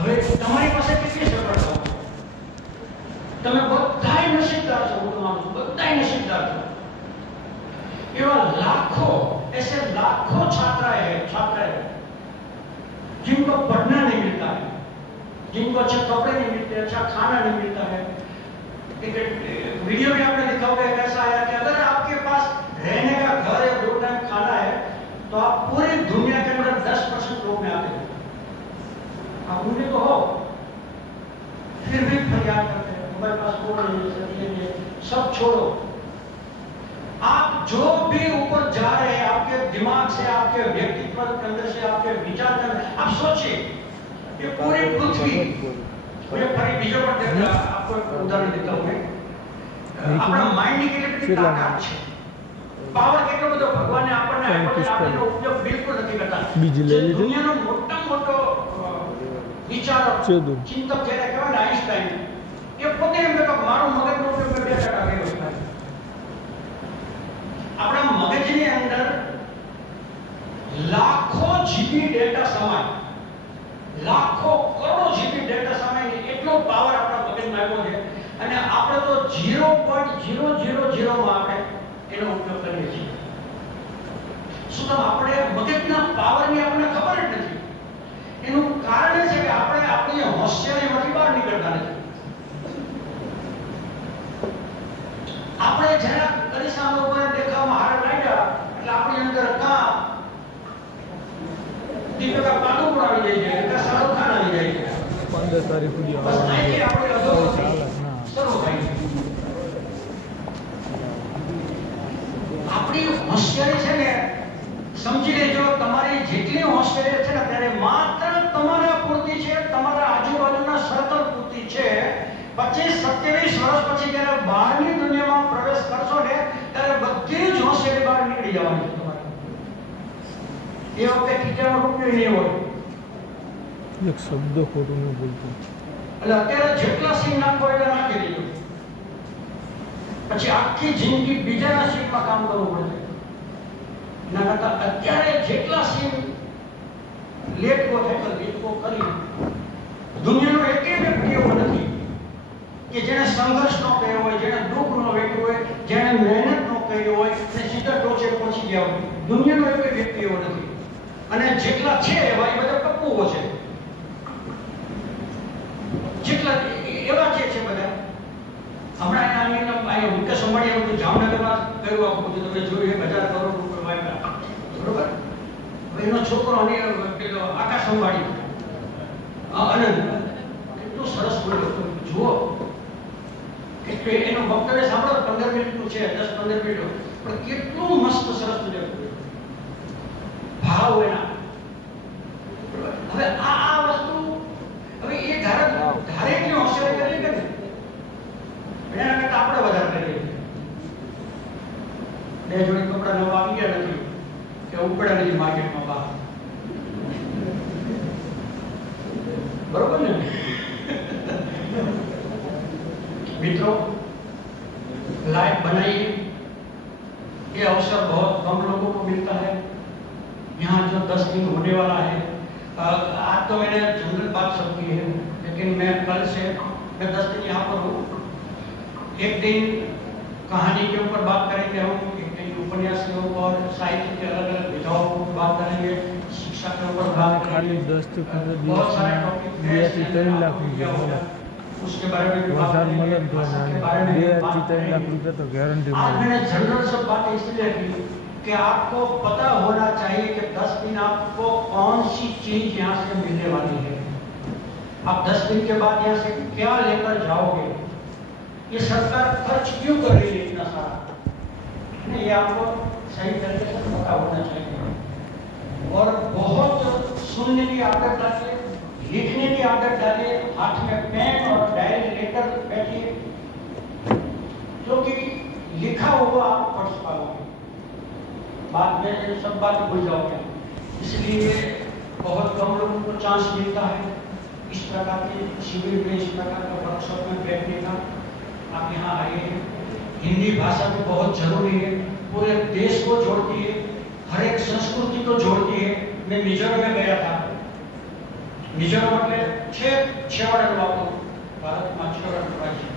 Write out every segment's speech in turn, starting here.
હવે તમારી પાસે કેટલી સફળતા છે? તમે બધાય નસીબદાર છો, હું માનું છું બધાય નસીબદાર છો। एवं लाखों ऐसे लाखों छात्राएं जिनको पढ़ना नहीं मिलता है, जिनको अच्छे कपड़े नहीं मिलते, अच्छा खाना नहीं मिलता है। एक वीडियो में आपने देखा होगा कैसा आया कि अगर आपके पास रहने का घर है, 2 टाइम खाना है, तो आप पूरी दुनिया के अंदर 10% लोग में आते हैं। आप उन्हें तो हो, फिर भी फरियाद करते हैं हमारे पास वो नहीं, सब छोड़ो। आप जो भी ऊपर जा रहे हैं, आपके दिमाग से, आपके व्यक्तित्व के अंदर से, आपके विचार के अंदर, आप सोचिए ये पूरी पृथ्वी, मुझे फरी बीजों पर देखा, आपको एक उदाहरण देता हूं मैं। अपना माइंड के लिए ताकत है, पावर કેટલો બધો ભગવાને આપણને આપેલો ઉપયોગ બિલકુલ નથી કરતા। દુનિયાનો મોટામાં મોટો વિચારક ચિંતક જેને કહેવાય ને આઈન્સ્ટાઈન, એ પોતે એમ કહેતો મારું મગજનો ઉપયોગ 2% કર્યો છે। अपना मगजनी अंदर लाखों जीबी डेटा समाय, लाखों करोड़ों जीबी डेटा समाय, એટલો પાવર આપણા મગજમાં આવ્યો છે અને આપણે તો 0.000 માં આપણે એનો ઉપયોગ કરીએ છીએ। શું આપણે મગજના પાવરની આપણને ખબર જ નથી? એનું કારણ એ છે કે આપણે આપણી હોશિયારીમાંથી બહાર નીકળતા નથી। આપણે જરા કરિસાનો ઉપર દેખાવામાં હાર લાગ્યા એટલે આપણી અંદર કા દીપિકા પાદુકોણ આવી જાય છે, કા શાહરુખ ખાન આવી જાય છે। 15 તારીખ સુધી બસ અહીંથી આપણે અધોગતિ શરૂ થાય છે। આપણી હોશિયારી છે ને, સમજી લેજો, તમારી જેટલી હોશિયારી છે ને ત્યારે માત્ર તમારા પૂરતી છે, તમારા આજુબાજુના સર્કલ પૂરતી છે। 25-27 વર્ષ પછી જ્યારે બહારની દુનિયામાં પ્રવેશ કરશો ને ત્યારે બધી જ હોશિયારી બહાર નીકળી જવાની છે તમારે। એ વખતે ટીચરનો ઉપયોગ નહીં હોય, એક શબ્દ ખોટું ન બોલતો। એટલે અત્યારે જેટલા સીન નાખો એટલા નાખી દેજો, પછી આખી જિંદગી બીજાના સીનમાં કામ કરવું પડશે। એના કરતા અત્યારે જેટલા સીન લેટ ગો કરી, દુનિયાનો એકેય વ્યક્તિ એવો નથી કે જેને સંઘર્ષ ન કર્યો હોય, જેને દુઃખ ન વેઠ્યું હોય, જેને મહેનત ન કરી હોય અને સીધા ટોચે પહોંચી ગયા હોય। દુનિયાનો એક વ્યક્તિ એવો નથી, અને જેટલા છે એવા એ બધા ટપુઓ છે, જેટલા એવા છે બધા। હમણાં અહીંયા મુકેશ અંબાણીએ બધું જામનગરમાં કર્યું, આખું બધું તમે જોયું, 1000 કરોડ રૂપિયા વાગ્યા, બરોબર? હવે એનો છોકરો પેલો આકાશ અંબાણી, આનંદ, કેટલું સરસ બોલ્યો જુઓ, કે એનો વક્તવ્ય સાંભળો, 15 મિનિટનું છે, 10-15 મિનિટ, પણ કેટલું મસ્ત સરસ બોલ્યો, ભાવ એના। હવે આ વસ્તુ હવે એ ધારે એટલી હોશિયારી કરીએ કે એના કરતા આપણે વધારે કરીએ। 2 જોડી કપડા નવા આવી ગયા નથી કે ઉપડા નથી માર્કેટમાં બહાર, બરોબર ને मित्रों? लाइफ बनाइए, ये अवसर बहुत कम लोगों को मिलता है। यहाँ जो 10 दिन होने वाला है, आज तो मैंने जनरल बात सब की है, लेकिन मैं कल से मैं 10 दिन यहाँ पर हूँ। एक दिन कहानी के ऊपर बात करेंगे हम, एक दिन उपन्यास के ऊपर, साहित्य के अलग अलग विधाओं के ऊपर बात करेंगे, शिक्षा के ऊपर बात करेंगे, 10 से 15 बहुत सारे टॉपिक हैं, 3 लाख रुपया उसके बारे में भी बात करेंगे, भाषा के बारे में भी बात करेंगे। तो गारंटी आज मैंने जनरल सब बातें इसलिए की कि आपको पता होना चाहिए कि 10 दिन आपको कौन सी चीज यहाँ से मिलने वाली है। आप 10 दिन के बाद यहाँ से क्या लेकर जाओगे, ये सरकार खर्च क्यों कर रही है इतना सारा, नहीं, ये आपको सही तरीके से पता होना चाहिए। और बहुत सुनने की आदत डालिए, लिखने की आदत डालिए, हाथ में पेन और डायरी लेकर बैठिए, क्योंकि लिखा हुआ आप पढ़ पाओगे, बाद में सब बात भूल जाओगे। इसलिए बहुत कम लोगों को चांस मिलता है इस प्रकार के शिविर में, इस प्रकार के वर्कशॉप में बैठने का। आप यहाँ आए हैं, हिंदी भाषा भी बहुत जरूरी है, पूरे देश को जोड़ती है, हर एक संस्कृति को जोड़ती है। मैं मिजोरम में गया था, मिजोरम એટલે છેવાડાનું આપણું ભારતમાં છેવાડાનું રાજ્ય।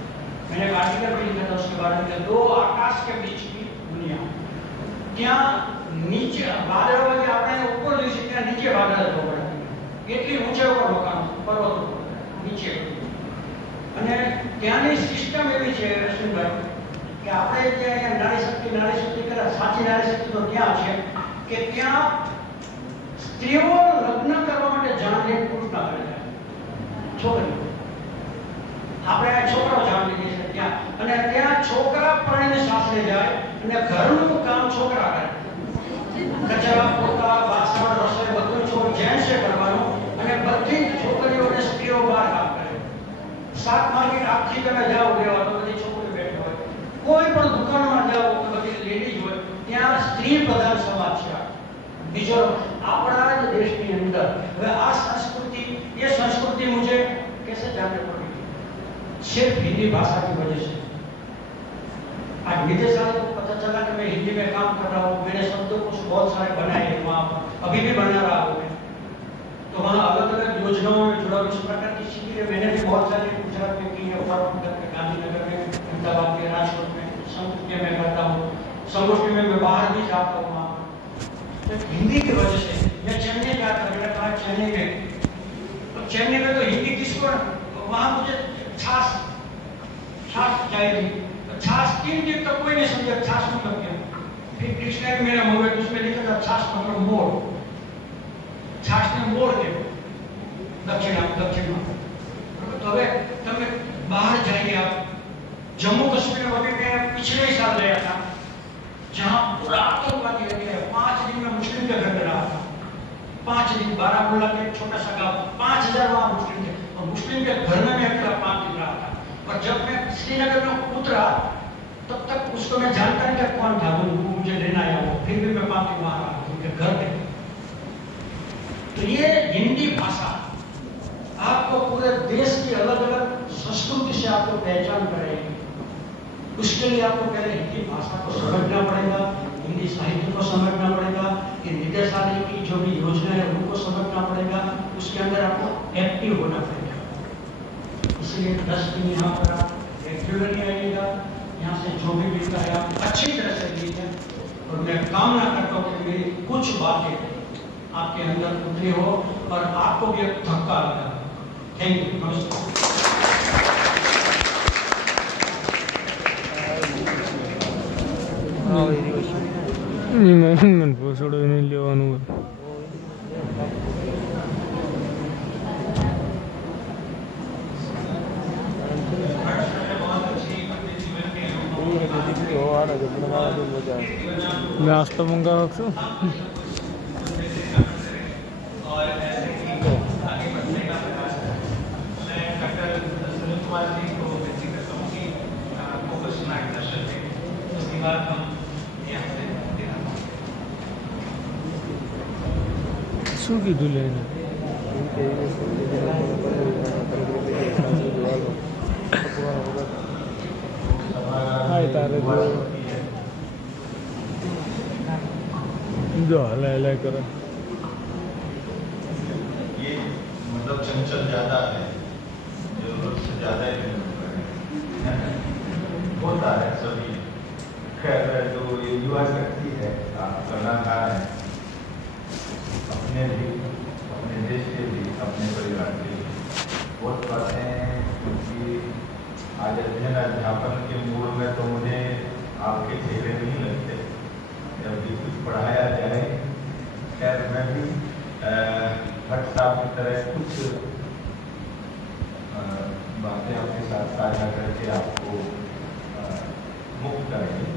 मैंने एक आर्टिकल भी लिखा था उसके बारे में, दो आकाश के बीच की दुनिया। क्या नीचे बादल में આપણે ઉપર જોઈ છે ત્યાં નીચે બાદળ જોવા મળે, એટલી ઊંચે ઉપર મકાન પર્વત નીચે, અને ત્યાંની સિસ્ટમ એવી છે રશ્મિભાઈ કે આપણે જે નારી શક્તિ કરે, સાચી નારી શક્તિ તો ત્યાં છે કે ત્યાં સ્ત્રીઓ લગ્ન કરવા માટે જાણ લે પુરુષ ના કરે છે, છોકરી આપણે આ છોકરાઓ જાણ લીધી છે ત્યાં, અને ત્યાં છોકરા પરણીને સાસરે જાય અને ઘરનું કામ છોકરા કરે, કચરા પોતા વાસણ રસોઈ બધું જેન્ટ્સે કરવાનું, અને બધી છોકરીઓ અને સ્ત્રીઓ બહાર કામ કરે। શાક માર્કેટ આખી તમે જાઓ લેવા તો બધી છોકરીઓ બેઠી હોય, કોઈ પણ દુકાનમાં જાઓ તો બધી લેડીઝ હોય, ત્યાં સ્ત્રી પ્રધાન સમાજ છે। બીજો આપણા જ દેશની અંદર હવે આ संस्कृति, ये संस्कृति मुझे कैसे जानने पड़ी, सिर्फ हिंदी भाषा की वजह से। आज निदेशालय को पता चला कि मैं हिंदी में काम कर रहा हूँ, मैंने शब्दकोश बहुत सारे बनाए हैं वहाँ पर, अभी भी बना रहा हूँ मैं, तो वहाँ अलग अलग योजनाओं में जुड़ा, इस प्रकार की शिविरें मैंने भी बहुत सारी गुजरात में की है, पोरबंदर में, गांधीनगर में, अहमदाबाद में, राजकोट में, संगोष्ठी में करता हूँ, संगोष्ठी में मैं बाहर भी जाता हूँ वहाँ। तो हिंदी की वजह से मैं चेन्नई गया था, मैंने कहा चेन्नई में, तो चेन्नई में तो हिंदी किसको, वहाँ मुझे छाछ चाहिए, छाछ 3 दिन तक कोई नहीं समझा छाछ मतलब क्या। फिर डिक्शनरी मेरा मोबाइल उसमें लिखा था छाछ मतलब मोर, छाछ ने मोर के दक्षिण में। तो હવે તમે બહાર जाइए, आप जम्मू कश्मीर में मैं पिछले साल गया था, जहाँ पूरा आतंकवादी एरिया है, 5 दिन में मुस्लिम के घर में रहा था, 5 दिन, बारामूला के छोटा सा गाँव, 5000 वहाँ मुस्लिम थे, और मुस्लिम के घर में मैं अकेला 5 दिन रहा था। और जब मैं श्रीनगर में उतरा तब तक उसको मैं जानता नहीं था कौन था, वो मुझे लेना आया, वो फिर भी मैं 5 दिन वहाँ रहा, उनके घर पे। तो ये हिंदी भाषा आपको पूरे देश की अलग अलग संस्कृति से आपको पहचान कराएगी। उसके लिए आपको पहले हिंदी भाषा को समझना पड़ेगा, हिंदी साहित्य को समझना पड़ेगा, ये निदेशालय की जो भी योजना है उनको समझना पड़ेगा, उसके अंदर आपको एक्टिव होना पड़ेगा। इसलिए 10 दिन यहाँ पर आप रेगुलरली आइएगा, यहाँ से जो भी मिलता है आप अच्छी तरह से लीजिए, और मैं कामना करता हूँ कि मेरी कुछ बातें आपके अंदर उतरी हो और आपको भी एक धक्का लगा। थैंक यू, नमस्कार। मैं पोसड़ो नहीं लेवानुं હોય। नाश्ता मंगावा छो। શું કીધું લઈને હાય તારે जो हला करे, ये मतलब चंचल ज्यादा है, जरूरत से ज्यादा ही होता है सभी। खैर जो ये युवा शक्ति है, आप कलाकार है, अपने भी, अपने देश के भी, अपने परिवार के भी बहुत बातें हैं, क्योंकि आज अध्ययन अध्यापन के मूड में तो मुझे आपके चेहरे नहीं लगते जब भी कुछ पढ़ाया जाए। खैर मैं भी भट्ट साहब की तरह कुछ बातें आपके साथ साझा करके आपको मुक्त करेंगे।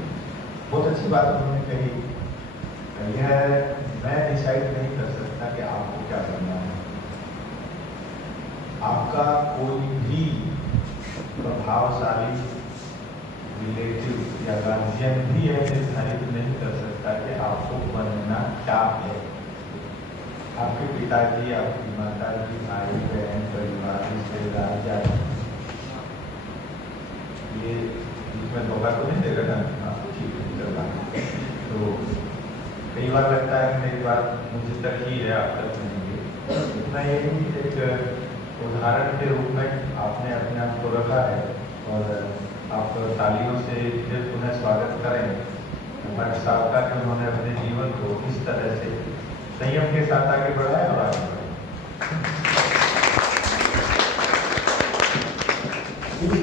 बहुत अच्छी बात उन्होंने कही, यह मैं डिसाइड नहीं कर सकता कि आपको क्या करना है। आपका कोई भी प्रभावशाली रिलेटिव या गार्जियन भी है निर्धारित नहीं कर सकता कि आपको बनना क्या है। आपके पिताजी, आपकी माताजी, भाई बहन, परिवार, रिश्तेदार, जाति, ये इसमें धोखा तो नहीं देगा ना, ठीक है चलना। तो कई बार लगता है कि मेरी बात मुझे तक ही है, आप तक नहीं है। मैं यही एक उदाहरण के रूप में आपने अपने आप को रखा है और आप तालियों से फिर पुनः स्वागत करें भट्ट साहब का कि उन्होंने अपने जीवन को इस तरह से संयम के साथ आगे बढ़ाया और आगे बढ़ाया। इस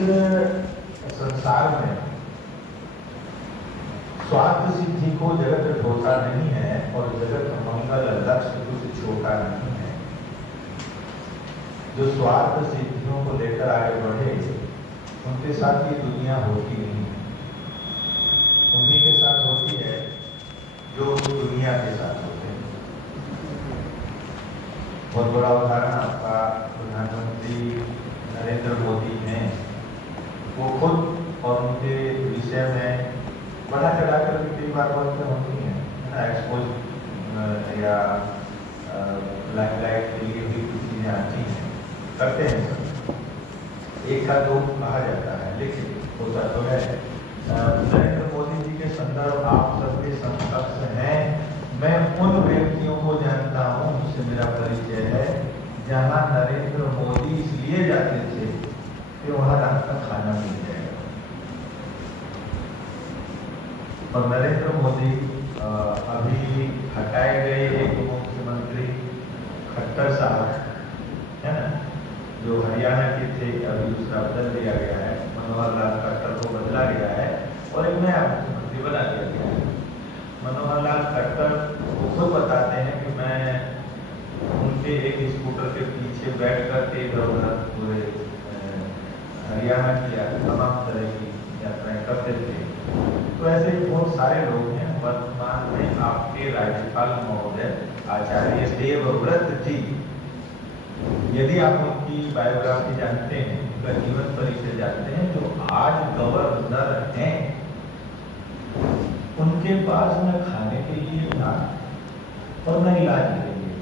संसार में स्वार्थ सिद्धि को जगत ढोता नहीं है और जगत मंगल लक्ष्य कुछ छोटा नहीं है। जो स्वार्थ सिद्धियों को लेकर आगे बढ़े उनके साथ ये दुनिया होती नहीं है, उन्हीं के साथ होती है जो दुनिया के साथ होते हैं। बहुत बड़ा उदाहरण आपका प्रधानमंत्री नरेंद्र मोदी हैं। वो खुद और उनके विषय में बड़ा चढ़ाकर कई बार बातें होती हैं ना, एक्सपोज या लाइमलाइट के लिए भी कुछ चीज़ें आती हैं, करते हैं सब एक का दो कहा जाता है, लेकिन होता तो है। नरेंद्र मोदी जी के संदर्भ आप सबके समकक्ष हैं। मैं उन व्यक्तियों को जानता हूँ जिससे मेरा परिचय है जहाँ नरेंद्र मोदी इसलिए जाते थे कि वहाँ रात का खाना मिल जाएगा। और नरेंद्र मोदी अभी हटाए गए एक मुख्यमंत्री खट्टर साहब है ना, जो हरियाणा के थे, अभी उसका बदल दिया गया है, मनोहर लाल खट्टर को बदला गया है और एक नया मुख्यमंत्री बना दिया गया है। मनोहर लाल खट्टर खुद बताते हैं कि मैं उनके एक स्कूटर के पीछे बैठ करके इधर उधर पूरे हरियाणा की तमाम तरह की यात्राएं करते थे। तो ऐसे बहुत सारे लोग हैं। वर्तमान में आपके राज्यपाल महोदय आचार्य देवव्रत जी, यदि आप उनकी बायोग्राफी जानते हैं, उनका जीवन परिचय जानते हैं, जो आज गवर्नर हैं, उनके पास न खाने के लिए था और न इलाज के लिए।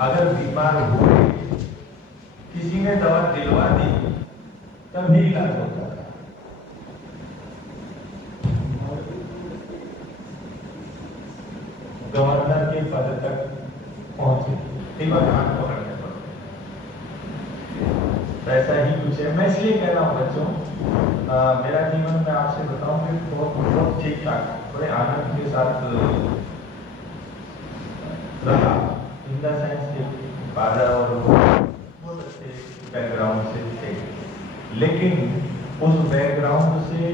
अगर बीमार हुए, किसी ने दवा दिलवा दी, तभी इलाज होता था। गवर्नर के पद तक पहुंचे, कई बार हाथ पकड़ने पड़ते। ऐसा ही कुछ है। मैं इसलिए कह रहा हूँ बच्चों, मेरा जीवन में आपसे बताऊं कि बहुत ठीक ठाक, बड़े आनंद के साथ रहा। इन द सेंस के फादर और बहुत अच्छे बैकग्राउंड से थे, लेकिन उस बैकग्राउंड से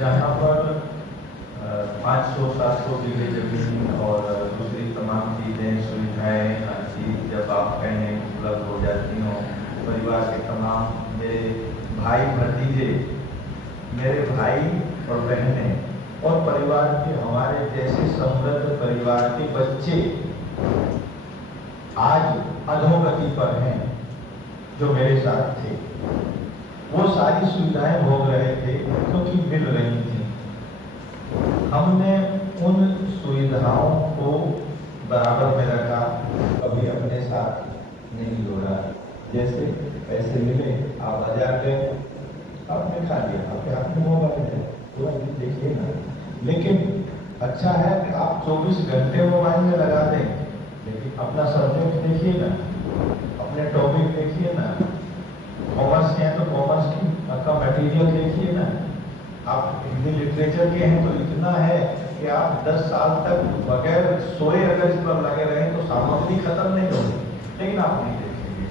जहाँ पर 500-700 बीघे जमीन और दूसरी तमाम चीजें, सुविधाएं, हर चीज जब आप कहें उपलब्ध हो जाती हों, परिवार के तमाम मेरे भाई भतीजे, मेरे भाई और बहनें और परिवार के हमारे जैसे समृद्ध परिवार के बच्चे आज अधोगति पर हैं, जो मेरे साथ थे। वो सारी सुविधाएं भोग रहे थे क्योंकि मिल रही थी। हमने उन सुविधाओं को बराबर में रखा, कभी अपने साथ नहीं जोड़ा। जैसे पैसे मिले, आप बाजार गए, आपने खा लिया, आपके हाथ में मोबाइल है, पूरा दिन देखिए ना। लेकिन अच्छा है कि आप 24 घंटे मोबाइल में लगा दें, लेकिन अपना सब्जेक्ट देखिए ना, अपने टॉपिक देखिए ना। कॉमर्स के हैं तो कॉमर्स की आपका मटेरियल देखिए ना। आप हिंदी लिटरेचर के हैं तो इतना है कि आप 10 साल तक बगैर सोए अगर इस पर लगे रहें तो सामग्री खत्म नहीं होगी, लेकिन आप नहीं देखेंगे।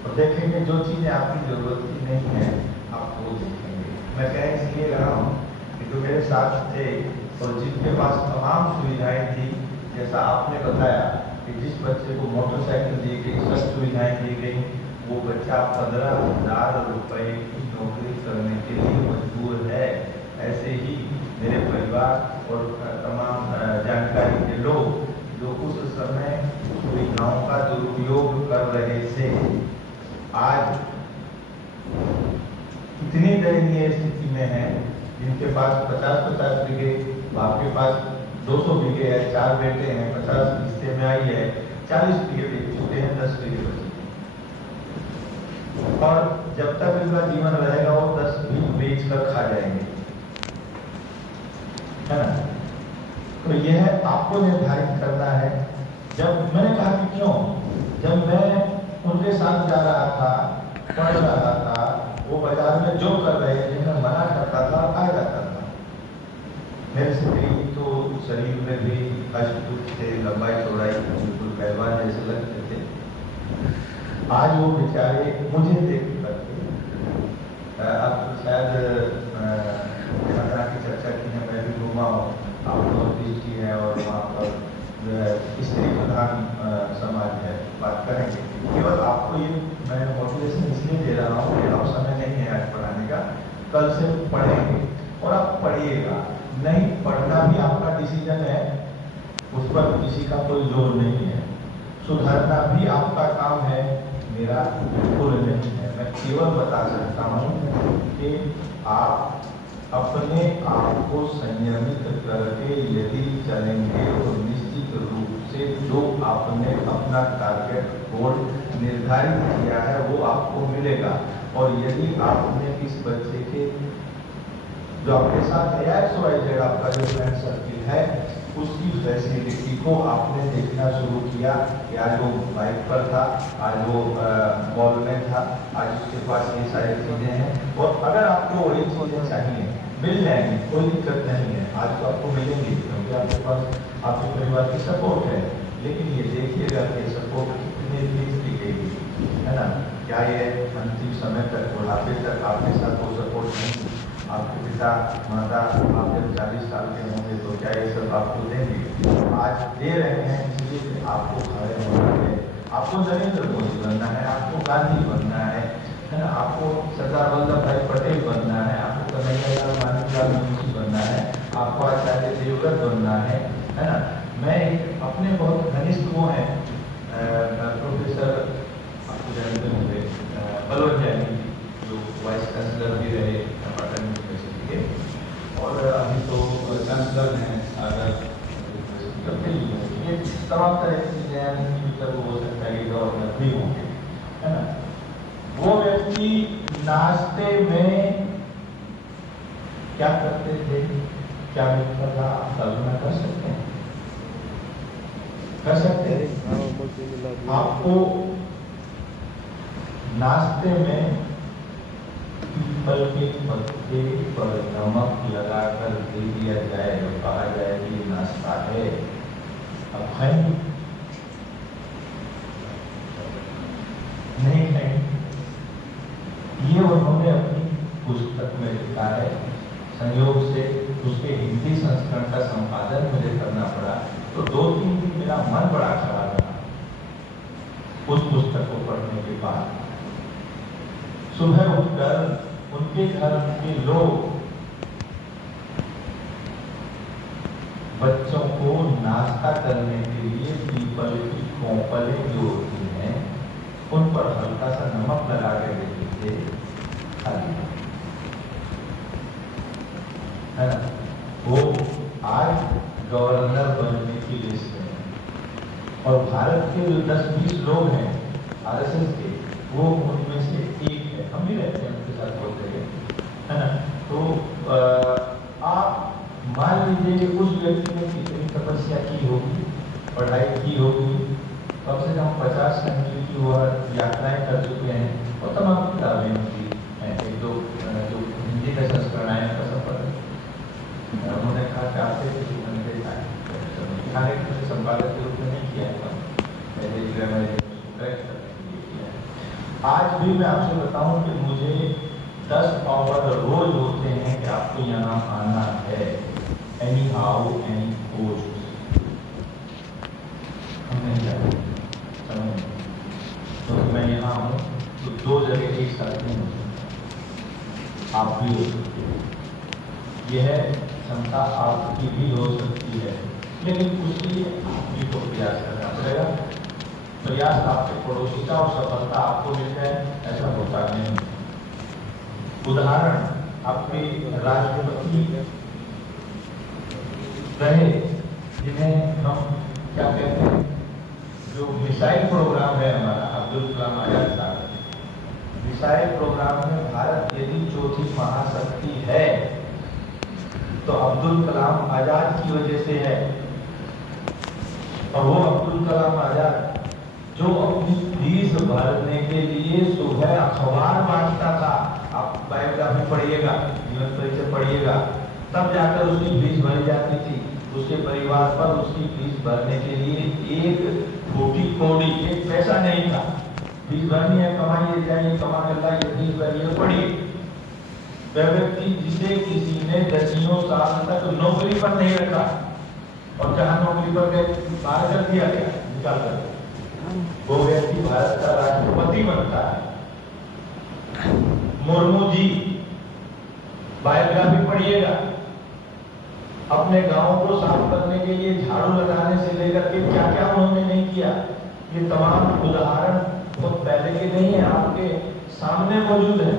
और देखेंगे जो चीज़ें आपकी जरूरत की नहीं है, आप वो देखेंगे। मैं कह इसलिए रहा हूँ कि जो मेरे साथ थे और जिनके पास तमाम सुविधाएं थी, जैसा आपने बताया कि जिस बच्चे को मोटरसाइकिल दी गई, सब सुविधाएं दी गई, वो बच्चा 15,000 रुपए की नौकरी करने के लिए मजबूर है। ऐसे ही मेरे परिवार और तमाम जानकारी के लोग जो उस समय सुविधाओं का दुरुपयोग कर रहे थे, आज इतनी दयनीय स्थिति में है। जिनके पास 50-50 बीघे, आपके पास 200 बीघे है, 4 बेटे हैं, 50 हिस्से में आई है, 40 बीघे बेच चुके हैं, 10 बीघे बचे। और जब तक इनका जीवन रहेगा वो 10 भी बेच कर खा जाएंगे, है ना। तो यह आपको निर्धारित करना है जब मैंने कहा कि क्यों, जब मैं उनके साथ जा रहा था, पढ़ रहा था, वो बाजार में जो कर रहे थे मैं मना करता था और आ जाता था। मेरे से कई तो शरीर में भी अष्टभुज थे, लंबाई चौड़ाई बिल्कुल पहलवान जैसे लगते थे। आज वो बेचारे मुझे देख करके, अब शायद यात्रा की चर्चा की है, मैं भी घूमा हूँ, आप नॉर्थ ईस्ट की है और वहाँ पर जो है स्त्री प्रधान समाज है, बात करेंगे। केवल आपको ये मैं मोटिवेशन इसलिए दे रहा हूँ कि अब समय नहीं है आज पढ़ाने का, कल से पढ़ेंगे और आप पढ़िएगा। नहीं पढ़ना भी आपका डिसीजन है, उस पर किसी का कोई जोर नहीं है। सुधारना भी आपका काम है, मेरा बिल्कुल नहीं है। मैं केवल बता सकता हूँ कि आप अपने आप को संयमित करके यदि चलेंगे तो निश्चित रूप से जो आपने अपना टारगेट गोल निर्धारित किया है वो आपको मिलेगा। और यदि आपने इस बच्चे के जो आपके साथ है XYZ आपका जो फ्रेंड सर्किल है उसकी फैसिलिटी को आपने देखना शुरू किया कि आज वो बाइक पर था, आज वो मॉल में था, आज उसके पास ये सारी चीजें हैं। और अगर आपको वही चीजें चाहिए मिल जाएंगी, कोई दिक्कत नहीं है, आज तो आपको मिलेंगी क्योंकि आपके पास आपके परिवार की सपोर्ट है। लेकिन ये देखिएगा कि सपोर्ट कितने दिन टिकेगी, है ना? क्या ये अंतिम समय तक, बुढ़ापे तक आपके साथ वो सपोर्ट नहीं? आपके पिता माता आप जब 40 साल के होंगे तो क्या ये सब आपको देंगे? आज दे रहे हैं इसलिए कि आपको खड़े होना है, आपको नरेंद्र मोदी बनना है, आपको गांधी बनना है ना? आपको सरदार वल्लभ भाई पटेल बनना है, आपको कन्हैयालाल मानिकलाल मुंशी बनना है, आपको आचार्य देवव्रत बनना है ना? मैं अपने बहुत घनिष्ठ वो हैं प्रोफेसर, आपको जानते होंगे बलवंत जैनी, जो वाइस चांसलर भी रहे पटना यूनिवर्सिटी के, और अभी तो चांसलर हैं अगर ये तमाम तरह की चीजें हैं, फ्यूचर वो हो सकता है कि गवर्नर भी होंगे, है ना? वो व्यक्ति नाश्ते में क्या करते थे, क्या मिलता था, आप कल्पना कर सकते हैं? कर सकते हैं? आपको नाश्ते में पीपल के पत्ते पर नमक लगाकर दे दिया जाए और कहा जाए कि ये नाश्ता है, अब खाएंगे? नहीं खाएंगे। ये उन्होंने अपनी पुस्तक में लिखा है। संयोग से उसके हिंदी संस्करण का संपादन मुझे करना पड़ा, तो 2-3 दिन मेरा मन बड़ा खराब रहा उस पुस्तक को पढ़ने के बाद। सुबह उठकर उनके घर के लोग बच्चों को नाश्ता करने के लिए पीपल की कोंपलें जो होती हैं उन पर हल्का सा नमक लगा के देते थे, है ना? वो आज गवर्नर बनने की लिस्ट में, और भारत के जो 10-20 लोग हैं RSS के, वो उनमें से एक है। हम भी रहते हैं उनके साथ, बोलते हैं, है ना? तो आप मान लीजिए उस व्यक्ति ने कितनी तपस्या की होगी, पढ़ाई की होगी, कम से कम 50 कंट्री की वह यात्राएं कर चुके हैं और तमाम किताबें की हैं। एक दो जो हिंदी का संस्करण आया का सफर, उन्होंने कहा कि आपसे खाने के संपादक के रूप में नहीं किया है, पहले आज भी मैं आपसे बताऊं कि मुझे 10 आवर रोज होते हैं कि आपको यहाँ आना है, एनी हाउ एनी पोस्ट, हम नहीं जाते समय। तो मैं यहाँ हूँ तो 2 जगह एक साथ नहीं हो सकती, आप भी हो सकते हो, यह क्षमता आपकी भी हो सकती है, लेकिन उसके लिए आप भी को प्रयास करना पड़ेगा। प्रयास आपके पड़ोसी का और सफलता आपको मिल जाए ऐसा होता नहीं। उदाहरण, आपके राष्ट्रपति रहे जिन्हें हम क्या कहते हैं, जो मिसाइल प्रोग्राम है हमारा, अब्दुल कलाम आजाद साहब। मिसाइल प्रोग्राम में भारत यदि चौथी महाशक्ति है तो अब्दुल कलाम आजाद की वजह से है। और वो अब्दुल कलाम आजाद जो अपनी फीस भरने के लिए सुबह अखबार बांटता था। आप बायोग्राफी पढ़िएगा, जीवन परिचय पढ़िएगा, तब जाकर उसकी फीस भरी जाती थी। उसके परिवार पर उसकी फीस भरने के लिए एक छोटी कौड़ी, एक पैसा नहीं था। फीस भरनी है, कमाइए, जाइए, कमा कर लाइए, फीस भरिए, पढ़िए। वह व्यक्ति जिसे किसी ने दसियों साल तक नौकरी पर नहीं रखा और जहां नौकरी पर गए बाहर कर दिया गया, निकाल कर, वो व्यक्ति भारत का राष्ट्रपति बनता है। मुर्मू जी, बायोग्राफी पढ़िएगा। अपने गांव को साफ करने के लिए झाड़ू लगाने से लेकर के क्या क्या उन्होंने नहीं किया, ये तमाम उदाहरण बहुत पहले के नहीं है, आपके सामने मौजूद है।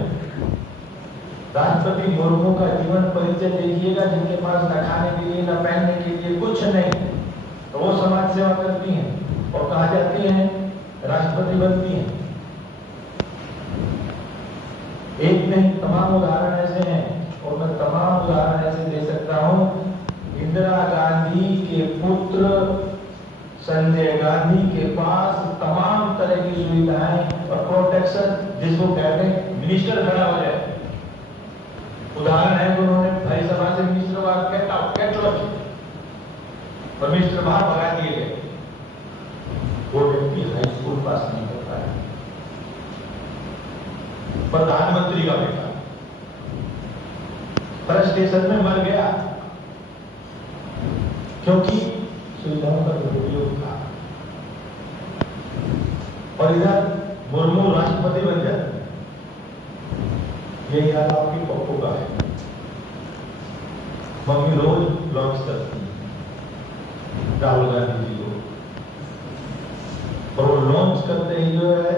राष्ट्रपति मुर्मू का जीवन परिचय देखिएगा, जिनके पास न खाने के लिए, न पहनने के लिए कुछ नहीं, तो वो समाज सेवा करती हैं और कहा जाती हैं राष्ट्रपति बनती हैं। एक नहीं, तमाम उदाहरण ऐसे हैं और मैं तमाम उदाहरण ऐसे दे सकता हूं। इंदिरा गांधी के पुत्र संजय गांधी के पास तमाम तरह की सुविधाएं और प्रोटेक्शन, जिसको कहते हैं मिनिस्टर खड़ा हो जाए। उदाहरण है कि उन्होंने भाई सभा से मिनिस्टर बाहर और मिनिस्टर बाहर भगा दिए गए। वो व्यक्ति हाई स्कूल पास नहीं कर पाया। प्रधानमंत्री का बेटा फ्रस्ट्रेशन में मर गया क्योंकि सुविधाओं का दुरुपयोग था। और इधर मुर्मू राष्ट्रपति बन जाते, ये याद आपकी पप्पू का है। मम्मी रोज लॉन्च करती है राहुल गांधी जी को, और वो लॉन्च करते ही जो है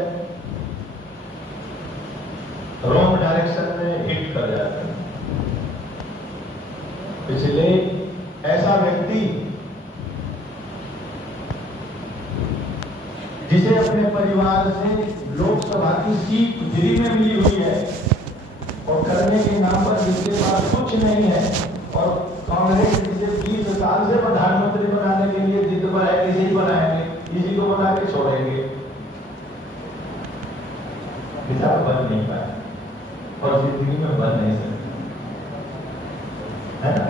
रॉन्ग डायरेक्शन में हिट कर जाते हैं। इसलिए ऐसा व्यक्ति जिसे अपने परिवार से लोकसभा की सीट फ्री में मिली हुई है और करने के नाम पर जिसके पास कुछ नहीं है, और कांग्रेस जिसे 20 साल से प्रधानमंत्री बनाने के लिए जिद पर है, किसी बनाएंगे, इसी को बना के छोड़ेंगे, हिसाब बन नहीं पाए और जिंदगी में बन नहीं सकते, है ना?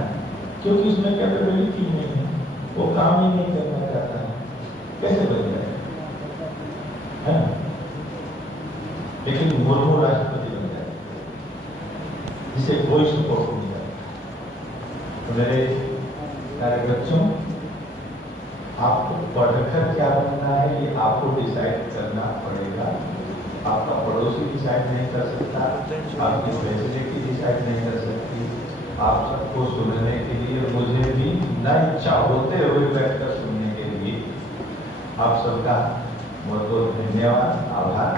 क्योंकि उसमें कैपेबिलिटी नहीं है, वो काम ही नहीं करना चाहता है, कैसे बन जाए, है ना? लेकिन मुर्मू राष्ट्रपति बन जाए जिसे कोई सपोर्ट नहीं है। तो मेरे प्यारे बच्चों, आपको पढ़कर क्या बनना है ये आपको डिसाइड करना पड़ेगा। आपका पड़ोसी डिसाइड नहीं कर सकता, आपकी फैसिलिटी डिसाइड नहीं कर सकती। आप सबको सुनने के लिए, मुझे भी न इच्छा होते हुए बैठकर सुनने के लिए आप सबका बहुत बहुत धन्यवाद, आभार।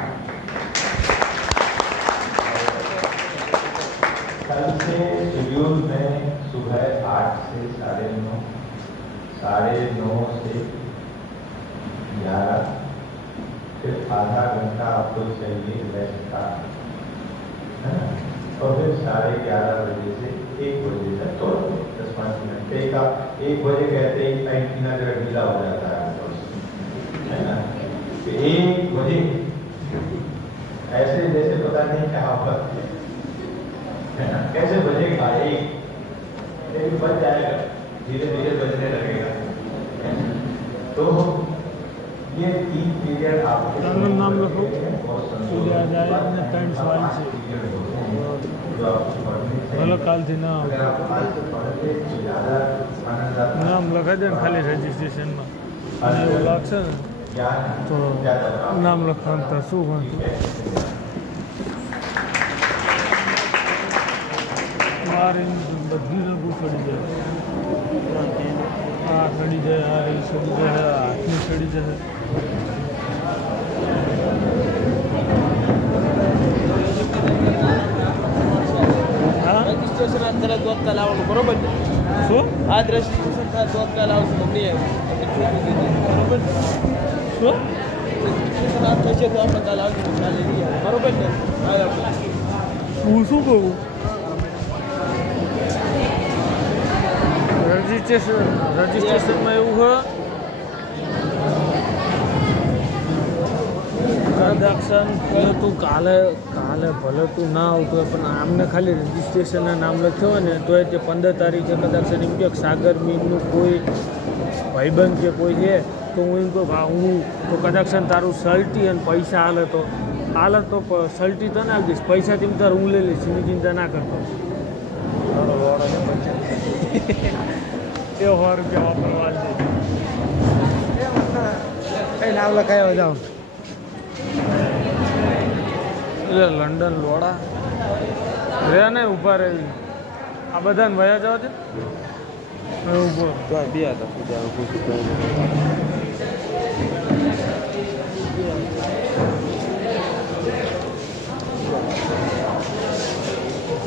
कल से शेड्यूल में सुबह 8 से 9:30, 9:30 से 11, फिर आधा घंटा आपको चाहिए रेस्ट का, है ना? और फिर 11:30 बजे से 1 बजे तक थोड़ा 10-5 मिनट का, 1 बजे कहते ही एंटीना जरा ढीला हो जाता है ना? 1 बजे ऐसे जैसे पता नहीं कहाँ पर, है ना? कैसे बजेगा? 1 बज जाएगा, धीरे धीरे बजने लगेगा। तो ये 3 पीरियड आपके नाम रखो, हेलो काल थी ना नाम लगा दे खाली रजिस्ट्रेशन में એવું લાગશે ને તો નામ લખાવતા શું વાંધો? મારે બધી રગું સડી જાય, આ સડી જાય, આ એ સડી જાય, હાથની સડી જાય. રજીસ્ટ્રેશન આજ તરત દોડતા લાવવાનું બરોબર છે? શું આજ રજીસ્ટ્રેશન થાય દોડતા લાવશું તમને બરોબર? શું રજીસ્ટ્રેશન આજ થશે તો આપણે કાલ આવશું ચાલે બરોબર ને? હું શું કહું? રજીસ્ટ્રેશનમાં એવું હોય કદાક્ષન ભલે તું કાલે ભલે તું ના આવતો હોય પણ આમને ખાલી રજિસ્ટ્રેશનના નામ લખ્યો હોય ને તો તે 15 તારીખે કદાક્ષન એમ કે સાગર મીનનું કોઈ ભાઈબંધ કે કોઈ છે તો હું એમ કહું હું તો કદાક્ષન તારું સલ્ટી અને પૈસા હાલે તો સલ્ટી તો ના આપીશ, પૈસા તેમ તાર હું લઈ લઈશ, એની ચિંતા ના કરતો. એ 100 રૂપિયા વાપરવા દે કઈ નામ લખાયો જાઓ એટલે લંડન લોડા રે ને ઊભા રહી આ બધાને વયા જવા છે ઊભો તો બે હતા પૂજા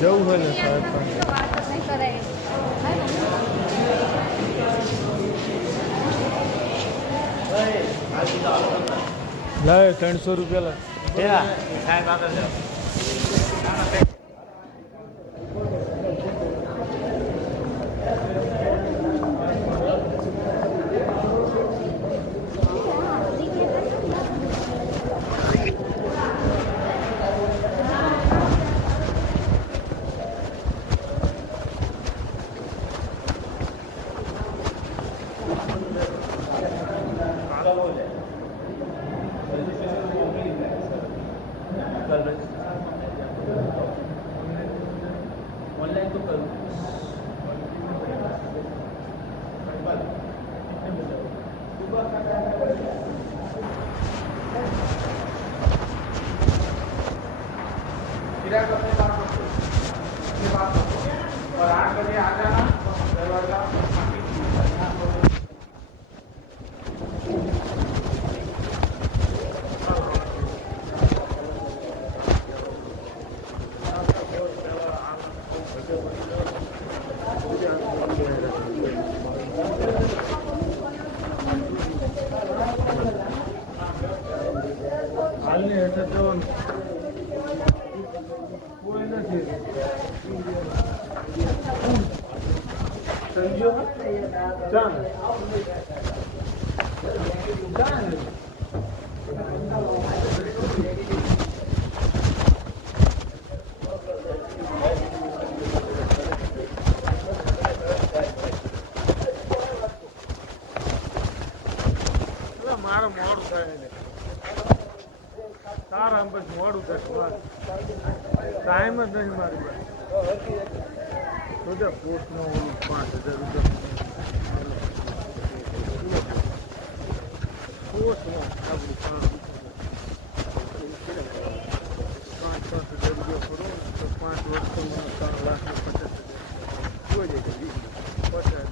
જવું હોય ને સાહેબ લાવે 300 રૂપિયા લાવે ऑनलाइन तो करूँ और 8 बजे आ जाना दरवाजा હાલની હેઠળ જવાનું કોઈ નથી સંજો ચાલ મારે મોડું થાય તારા આમ પછી મોડું થાય ટાઈમ જ નહીં મારી પાસે તો પોસ્ટમાં ઓલું 5000 રૂપિયા પોસ્ટમાં આપણું 5,000 રૂપિયા ભરો ને તો 5 વર્ષમાં 3,50,000 કોઈ જગ્યાએ 50,000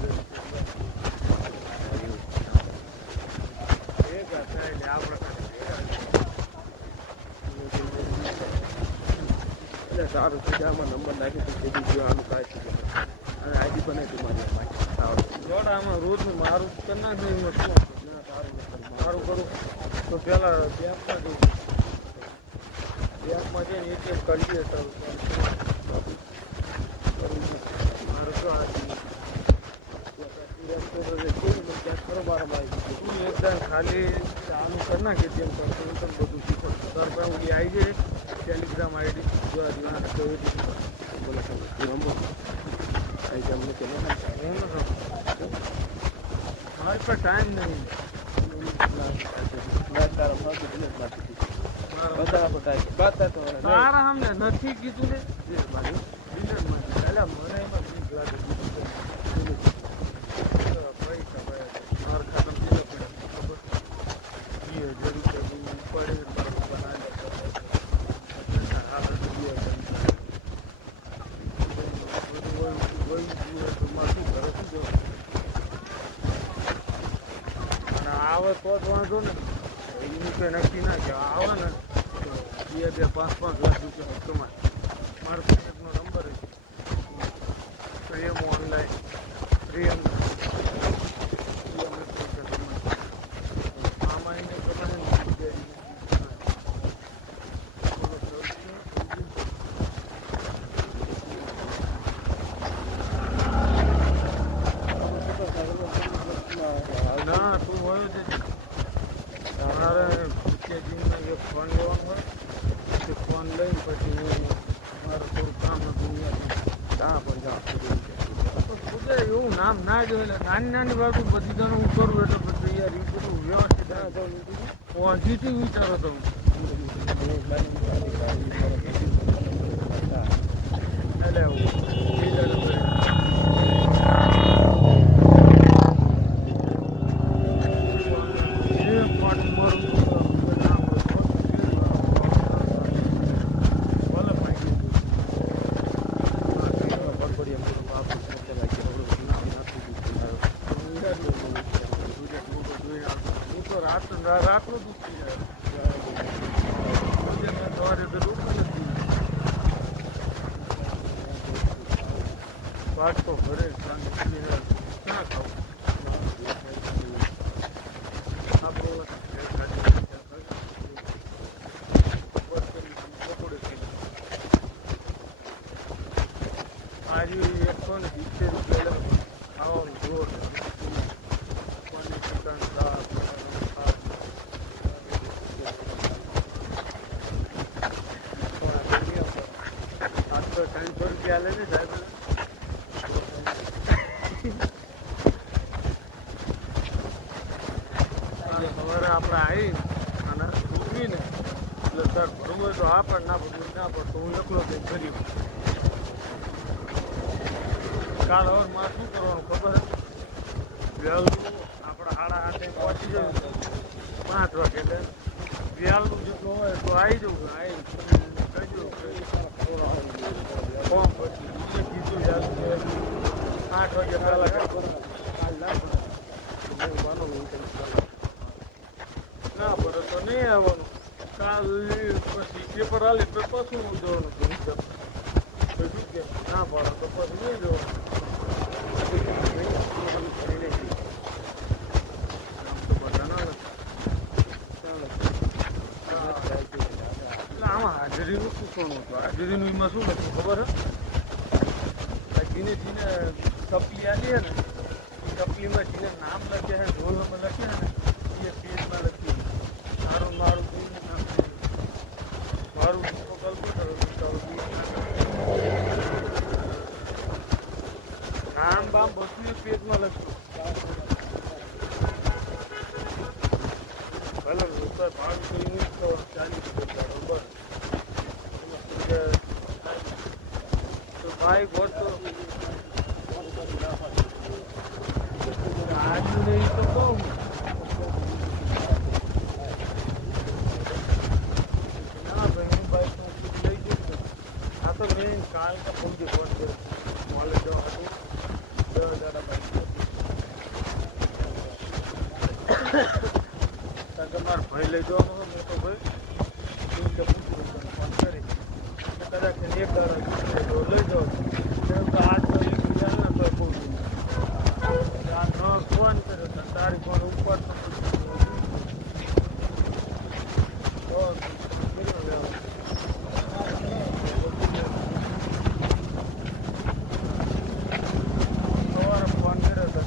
સારું છે આમાં નંબર નાખી તો બીજું આનું કાંઈ છે અને આઈડી પણ તમારી જોડામાં રોજનું મારું કરી નાખે એમાં શું ના સારું કરું તો પહેલાં બેંકમાં જવું બેંકમાં જઈને એટીએમ કરીએ સારું મારું તો એકદમ ખાલી ચાલુ કરી નાખીએ તેમ કરતું બધું શીખવાડતું તાર પાસે ઓલી આવી જાય ટેલિગ્રામ આઈડી મારી પર ટાઈમ નહીં તારા અમને નથી કીધું ને મને એમાં બીક લાગે મારા ખાતામાં ખબર 20,000 રૂપિયા આવે તો જ વાંધો ને એનું કંઈ નક્કી ના કે આવે ને તો 2-5 લાખ રૂપિયા કમાય મારો પેમેન્ટનો નંબર છે પ્રેમ ઓનલાઈન પ્રેમ આમાં એને કમાય ના તું હોય છે તમારે જીવનમાં એક ફોન લેવાનો ના જો એટલે નાની બાબત બધી જણ હું કરું એટલે પછી યાર એ બધું વ્યવસ્થિત પહોંચીથી વિચારો તમે રાતનું દુઃખી સવારે તો રોટલું નથી વાત તો ઘરે ક્યાં ખાવું આજે 170 રૂપિયા ખાવાનું જોર પનીર ચિકન શાક ₹300 લે ને સાહેબ સવારે આપણે આવી અને ઉઠવીને એટલે સર ભરવું હોય તો આ પણ ના ભરવું ના પડતો હું એકલો કંઈક કરી કાલ હવે માં શું કરવાનું ખબર વહેલું આપણે 8:30 પહોંચી જવું 5 વાગે એટલે વહેલું જેટલું હોય તો આવી જવું આવી ફોર્મ પછી કીધું 8 વાગે પહેલાં ના પડે તો નહીં આવવાનું કાલ પછી પેપર હાલી તો પાછું જવાનું હતું શું કે ના પડે તો પછી નહીં જવાનું આમાં હાજરીનું પૂછવાનું હતું હાજરીનું એમાં શું લખ્યું ખબર હે જીને સપ્લી આલી હે ને એ સપ્લીમાં જીને નામ લખે છે રોલ નંબર લખે ને એ પેજમાં લખ્યું મારું જોઈને નામ મારું નામ બામ બધું પેજમાં લખ્યું ભલે ભાગ કરીને તો 40 રૂપિયા બરાબર તો ભાઈ ગોળ તો આજુ નહીં તો કહું ના ભાઈ હું બાઈક લઈ જઈશ આ તો મેં કાલ તો પહોંચી ફોન કર્યો કોલેજ જવા હતું 10,000 બાઈક કારણ કે મારા ભાઈ લઈ જવાનો હોય મેં તો ભાઈ પૂછ્યું ફોન કરી કદાચ એક તો લઈ જાઓ આજ તો એક રૂપિયા ના તો બહુ આ ન ફોન કર્યો તારી ફોન ઉપર સવારે ફોન કર્યો હતો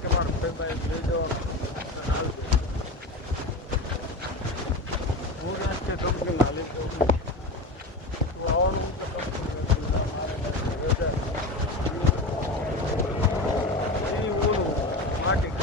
કે મારો ભાઈ લઈ જવા કંપની માલિક આવવાનું માટી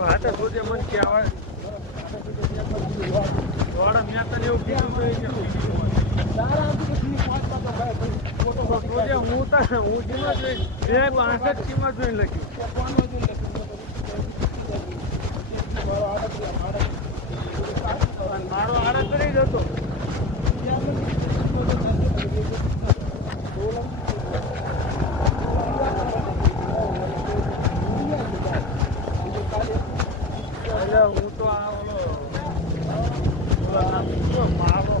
હાથે સોજે મન કે આવે થોડા મેં તને એવું કીધું તો એ કે હું જીમાં જોઈ 262 ચીમાં જોઈને લખ્યું મારો આડા કરી જતો હું તો આ મારો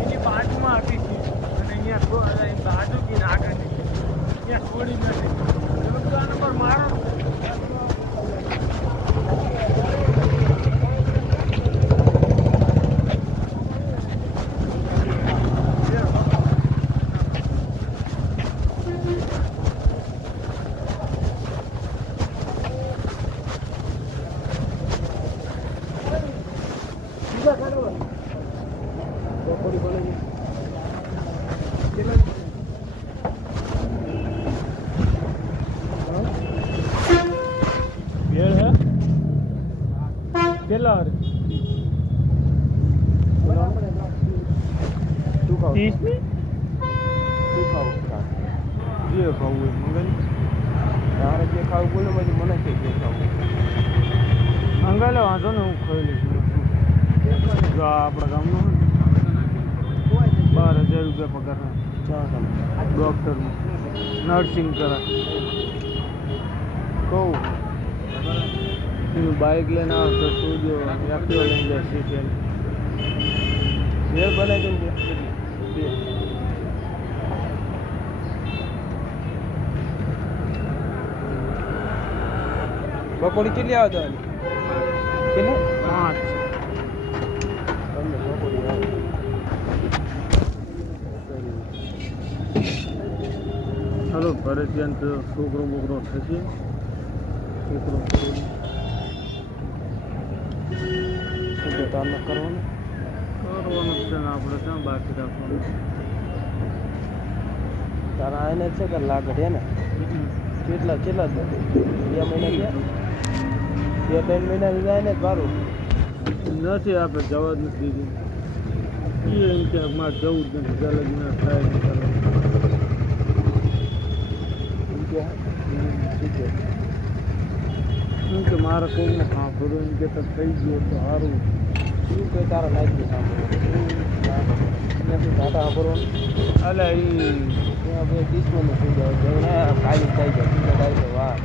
એની બાજુમાં હતી અને અહીંયા બાજુ કી આગળ ત્યાં છોડી નથી આ નંબર મારો કેટલા રે 30 ની શું ખાવું જે ખાવું હોય મંગાવી તારે જે ખાવું બોલો પછી મને કે જે ખાવું મંગાવી લે વાંધો ને હું ખાઈ લઈશ જો આપણા ગામનો 12,000 રૂપિયા પગાર ડૉક્ટરનું નર્સિંગ કરાય કહું બાઇક લઈને આવે તો શું જો એક્ટિવા લઈને જાય છે ઘેર બનાવી દઉં પકોડી કેટલી આવે તમારી કેટલી 5 તમને પકોડી આવે ચાલો ઘરે ત્યાં તો છોકરો બોકરો થશે છોકરો તાર ન કરવાનું છે ને આપણે ક્યાં બાકી રાખવાનું તારા આને છે કે લાગડ હે ને કેટલા 2 મહિના ગયા 2-3 મહિના જાય ને મારું નથી આપણે જવા જ નથી દીધી એમ કે મારે જવું જ નથી જલગ ના થાય એમ કે મારે કોઈને સાંભળવું એમ કે તો થઈ ગયું તો સારું શું કે તારા લાગ્યું સાંભળવું નથી ટાટા સાંભળવાનું એટલે એ ત્યાં બે 30 મિનિટ થઈ જાય જઈને કાલી થઈ જાય બીજા વાહ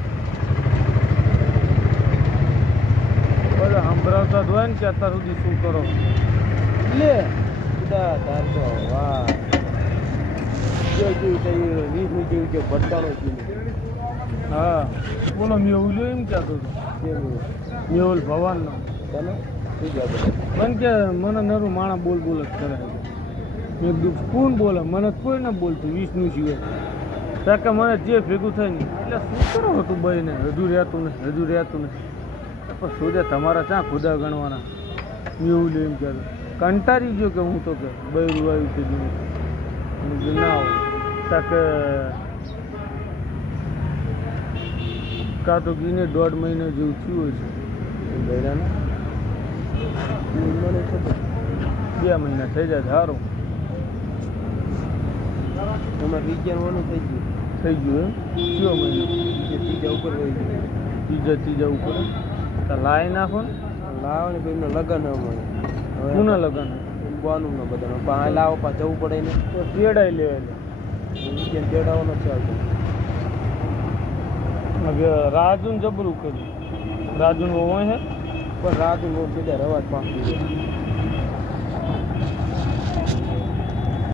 બધા સંભળાવતા જ હોય ને કે અત્યાર સુધી શું કરો લે સીધા તાર તો વાહ જોયું 20 મિનિટ જેવું કે ભટકાણો હા બોલો મેહુલ જોયું એમ કહેતો હતો મેહુલ ભવાનનો તને શું કહેતો મને કે મને નરું માણા બોલ જ કરે મેં કીધું કોણ બોલે મને કોઈ ન બોલતું વિષ્ણુ સિવાય કારણ કે મને જે ભેગું થાય ને એટલે શું કરો હતું ભાઈને હજુ રહેતું ને પણ સોદે તમારા ક્યાં ખુદા ગણવાના મેહુલ એમ કહેતો કંટાળી ગયો કે હું તો કે બૈરું આવ્યું તે દિવસ ના હોય તાકે કાં તો ગીને 1.5 મહિના જેવું થયું છે બૈરાને મને ખબર 2 મહિના થઈ જાય સારું તમારે વિજ્ઞાનવાનું થઈ ગયું એમ કયો મહિનો ત્રીજા ઉપર વહી ગયું ત્રીજા ઉપર તો લાવી નાખો ને લાવો ને એમનું લગ્ન મળે કોના લગ્ન બોનું ને બધાનું પણ આ લાવો પા જવું પડે ને તો તેડાઈ લેવાય વિજ્ઞાન તેડાવવાનો છે હવે રાજુને જબરું કર્યું રાજુનું હોય છે પણ રાત નો સીધા રવાજ પાંચ